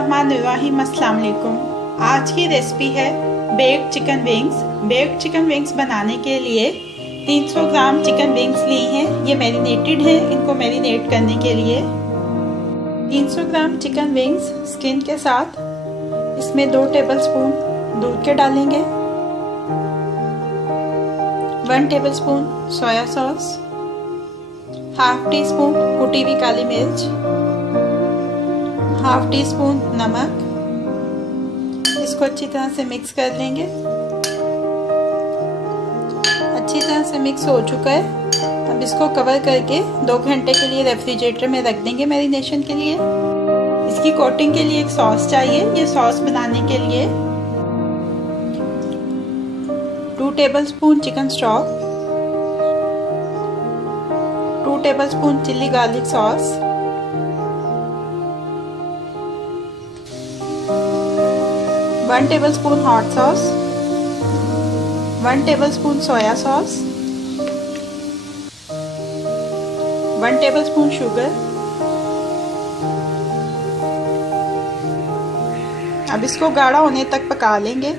बिस्मिल्लाहिर्रहमानिर्रहीम। अस्सलाम वालेकुम। आज की रेसिपी है baked chicken wings. Baked chicken wings बनाने के लिए 300 ग्राम चिकन विंग्स ली हैं। ये मैरिनेटेड हैं। इनको मैरिनेट करने के लिए 300 ग्राम चिकन विंग्स स्किन के साथ इसमें 2 टेबलस्पून दूध के डालेंगे, 1 tablespoon soya sauce, half tea spoon कुटी हुई काली मिर्च, हाफ टी स्पून नमक। इसको अच्छी तरह से मिक्स कर लेंगे। अच्छी तरह से मिक्स हो चुका है। अब इसको कवर करके 2 घंटे के लिए रेफ्रिजरेटर में रख देंगे मैरिनेशन के लिए। इसकी कोटिंग के लिए एक सॉस चाहिए। ये सॉस बनाने के लिए 2 tablespoon chicken stock, 2 tablespoon chilli garlic sauce, 1 tablespoon hot sauce, 1 tablespoon soya sauce, 1 tablespoon sugar. अब इसको गाढ़ा होने तक पका लेंगे।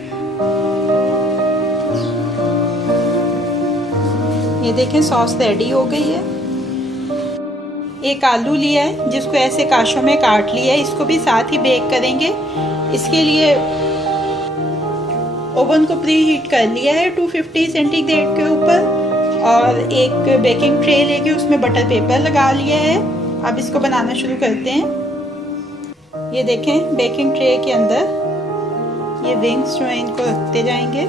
ये देखें सॉस रेडी हो गई है। एक आलू लिया है जिसको ऐसे काशों में काट लिया है। इसको भी साथ ही बेक करेंगे। इसके लिए ओवन को प्री हीट कर लिया है 250 सेंटीग्रेड के ऊपर, और एक बेकिंग ट्रे लेके उसमें बटर पेपर लगा लिया है। अब इसको बनाना शुरू करते हैं। ये देखें बेकिंग ट्रे के अंदर ये विंग्स जो है इनको रखते जाएंगे।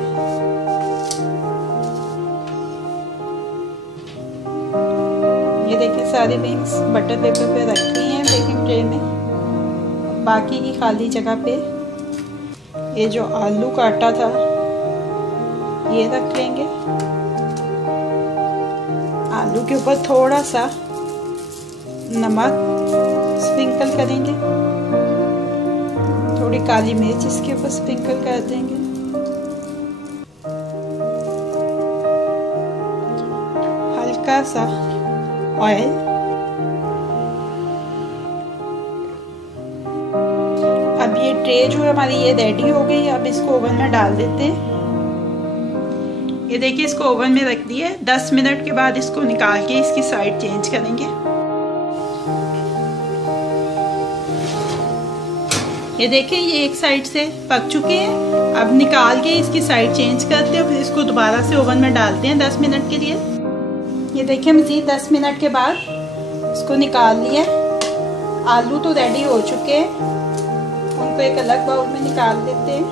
ये देखिए सारी विंग्स बटर पेपर पे रखी हैं बेकिंग ट्रे में। बाकी की खाली जगह पे ये जो आलू काटा था ये रख लेंगे। आलू के ऊपर थोड़ा सा नमक स्प्रिंकल करेंगे, थोड़ी काली मिर्च इसके ऊपर स्प्रिंकल कर देंगे, हल्का सा ऑयल। अब ये ट्रे जो है हमारी ये रेडी हो गई है। अब इसको ओवन में डाल देते हैं। ये देखिए इसको ओवन में रख दिया है। 10 मिनट के बाद इसको निकाल के इसकी साइड चेंज करेंगे। ये देखिए ये एक साइड से पक चुके हैं। अब निकाल के इसकी साइड चेंज करते हैं, फिर इसको दोबारा से ओवन में डालते हैं 10 मिनट के लिए। ये देखिए मज़ीद 10 मिनट के बाद इसको निकाल लिया। आलू तो रेडी हो चुके हैं। उनको एक अलग बाउल में निकाल देते हैं।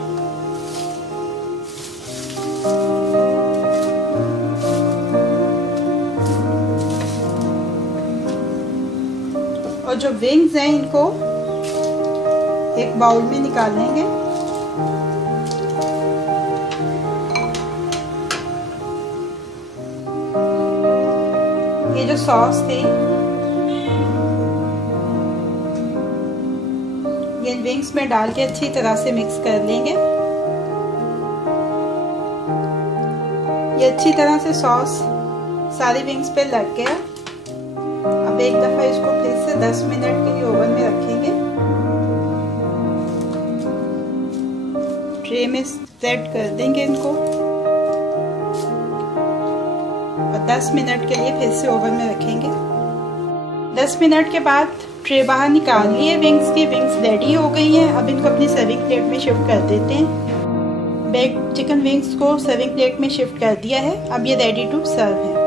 और जो विंग्स हैं इनको एक बाउल में निकाल लेंगे। ये जो सॉस थी ये विंग्स में डाल के अच्छी तरह से मिक्स कर लेंगे। ये अच्छी तरह से सॉस सारी विंग्स पे लग गया। अब एक दफा इसको फिर से 10 मिनट के लिए ओवन में रखेंगे। ट्रे में सेट कर देंगे इनको और 10 मिनट के लिए फिर से ओवन में रखेंगे। 10 मिनट के बाद ट्रे बाहर निकाल लिए विंग्स की। विंग्स रेडी हो गई हैं। अब इनको अपनी सर्विंग प्लेट में शिफ्ट कर देते हैं। बेक्ड चिकन विंग्स को सर्विंग प्लेट में शिफ्ट कर दिया है। अब ये रेडी टू सर्व है।